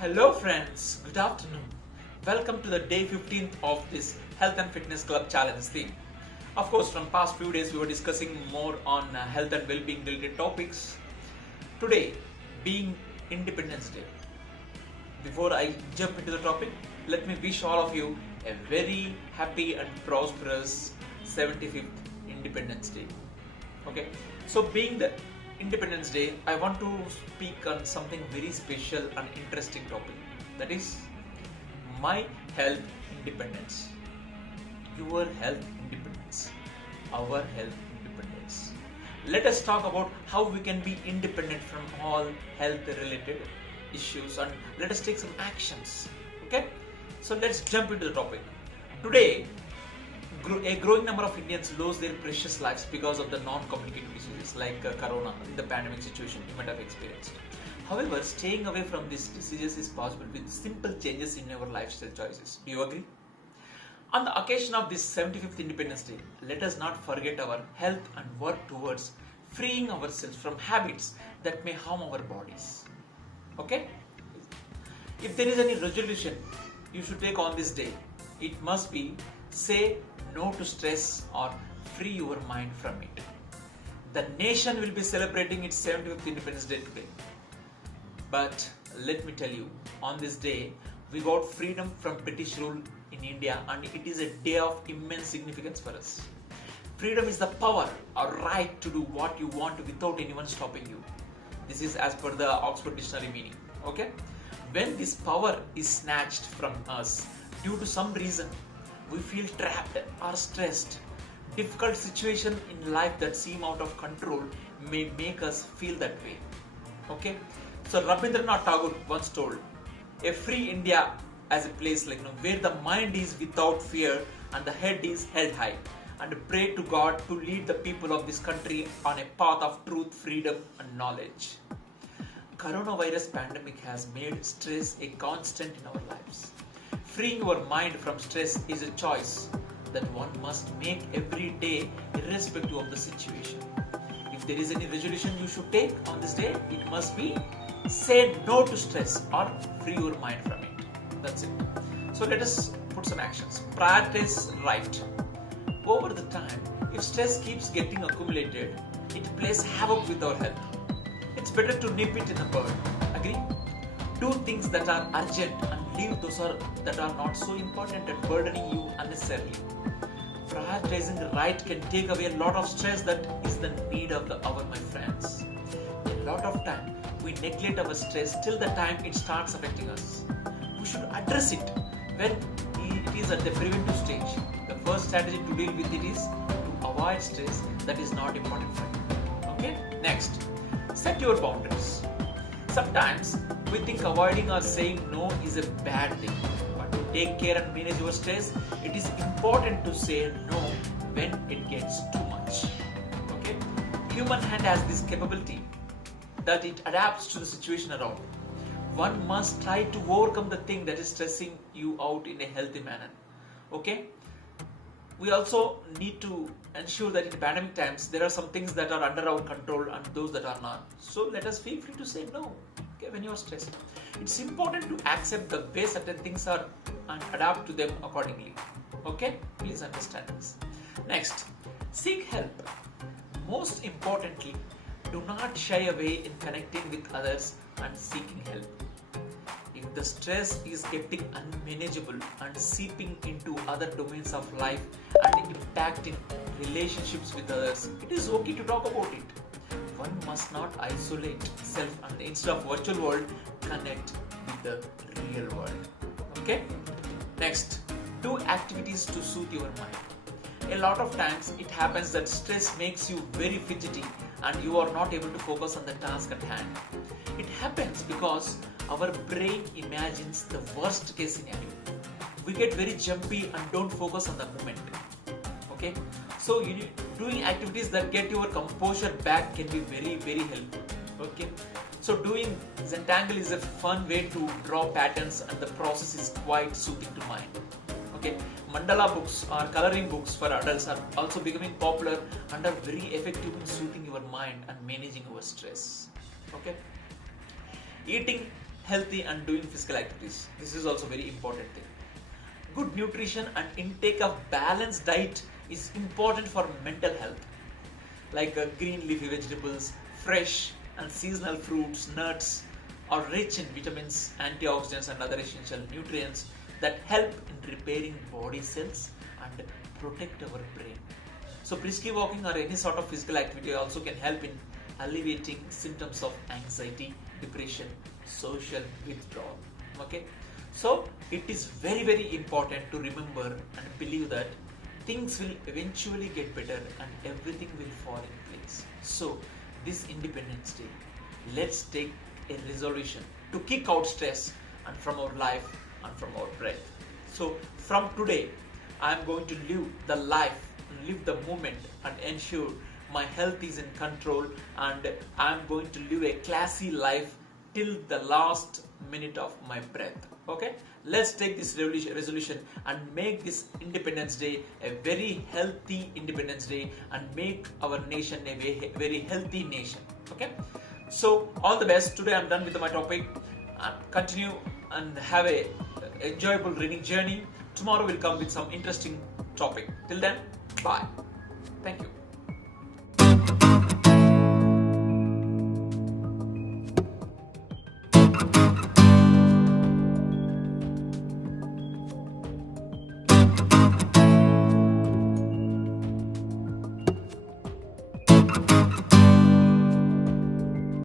Hello friends, good afternoon. Welcome to the day 15th of this Health and Fitness Club Challenge theme. Of course, from past few days we were discussing more on health and well-being related topics. Today being Independence Day. Before I jump into the topic, let me wish all of you a very happy and prosperous 75th Independence Day. Okay, so being the Independence Day, I want to speak on something very special and interesting topic. That is my health independence. Your health independence. Our health independence. Let us talk about how we can be independent from all health related issues and let us take some actions. Okay? So let's jump into the topic. Today, a growing number of Indians lose their precious lives because of the non-communicable diseases like corona, in the pandemic situation you might have experienced. However, staying away from these diseases is possible with simple changes in our lifestyle choices. Do you agree? On the occasion of this 75th Independence Day, let us not forget our health and work towards freeing ourselves from habits that may harm our bodies. Okay? If there is any resolution you should take on this day, it must be say no to stress or free your mind from it. The nation will be celebrating its 75th Independence Day today. But let me tell you, on this day, we got freedom from British rule in India and it is a day of immense significance for us. Freedom is the power or right to do what you want without anyone stopping you. This is as per the Oxford Dictionary meaning. Okay? When this power is snatched from us due to some reason, we feel trapped or stressed. Difficult situation in life that seem out of control may make us feel that way. Okay? So Rabindranath Tagore once told, a free India as a place like where the mind is without fear and the head is held high, and pray to God to lead the people of this country on a path of truth, freedom and knowledge. Coronavirus pandemic has made stress a constant in our lives. Freeing our mind from stress is a choice that one must make every day irrespective of the situation. If there is any resolution you should take on this day, it must be say no to stress or free your mind from it. That's it. So let us put some actions. Prioritize right. Over the time, if stress keeps getting accumulated, it plays havoc with our health. It's better to nip it in the bud. Agree? Do things that are urgent and leave those that are not so important and burdening you unnecessarily. Prioritizing right can take away a lot of stress that is the need of the hour, my friends. A lot of time we neglect our stress till the time it starts affecting us. We should address it when it is at the preventive stage. The first strategy to deal with it is to avoid stress that is not important for you. Okay? Next, set your boundaries. Sometimes we think avoiding or saying no is a bad thing, but to take care and manage your stress, it is important to say no when it gets too much. Okay? Human hand has this capability that it adapts to the situation around. One must try to overcome the thing that is stressing you out in a healthy manner. Okay? We also need to ensure that in pandemic times there are some things that are under our control and those that are not. So let us feel free to say no, okay, when you are stressed. It's important to accept the way certain things are and adapt to them accordingly. Okay? Please understand this. Next, seek help. Most importantly, do not shy away in connecting with others and seeking help. If the stress is getting unmanageable and seeping into other domains of life and impacting relationships with others, it is okay to talk about it. One must not isolate self and instead of virtual world, connect with the real world. Okay? Next, do activities to soothe your mind. A lot of times it happens that stress makes you very fidgety and you are not able to focus on the task at hand. It happens because our brain imagines the worst case scenario. We get very jumpy and don't focus on the moment. Okay, so doing activities that get your composure back can be very helpful. Okay, so doing Zentangle is a fun way to draw patterns, and the process is quite soothing to mind. Okay, mandala books or coloring books for adults are also becoming popular and are very effective in soothing your mind and managing your stress. Okay, eating healthy and doing physical activities, this is also very important thing. Good nutrition and intake of balanced diet is important for mental health, like green leafy vegetables, fresh and seasonal fruits, nuts are rich in vitamins, antioxidants and other essential nutrients that help in repairing body cells and protect our brain. So brisk walking or any sort of physical activity also can help in alleviating symptoms of anxiety, depression, social withdrawal. Okay, so it is very important to remember and believe that things will eventually get better and everything will fall in place. So this Independence Day, let's take a resolution to kick out stress and from our life and from our breath. So from today, I am going to live the life, live the moment and ensure my health is in control, and I am going to live a classy life till the last minute of my breath. Okay, let's take this resolution and make this Independence Day a very healthy Independence Day and make our nation a very healthy nation. Okay, so all the best. Today I'm done with my topic. Continue and have a enjoyable reading journey. Tomorrow will come with some interesting topic. Till then, bye. Thank you.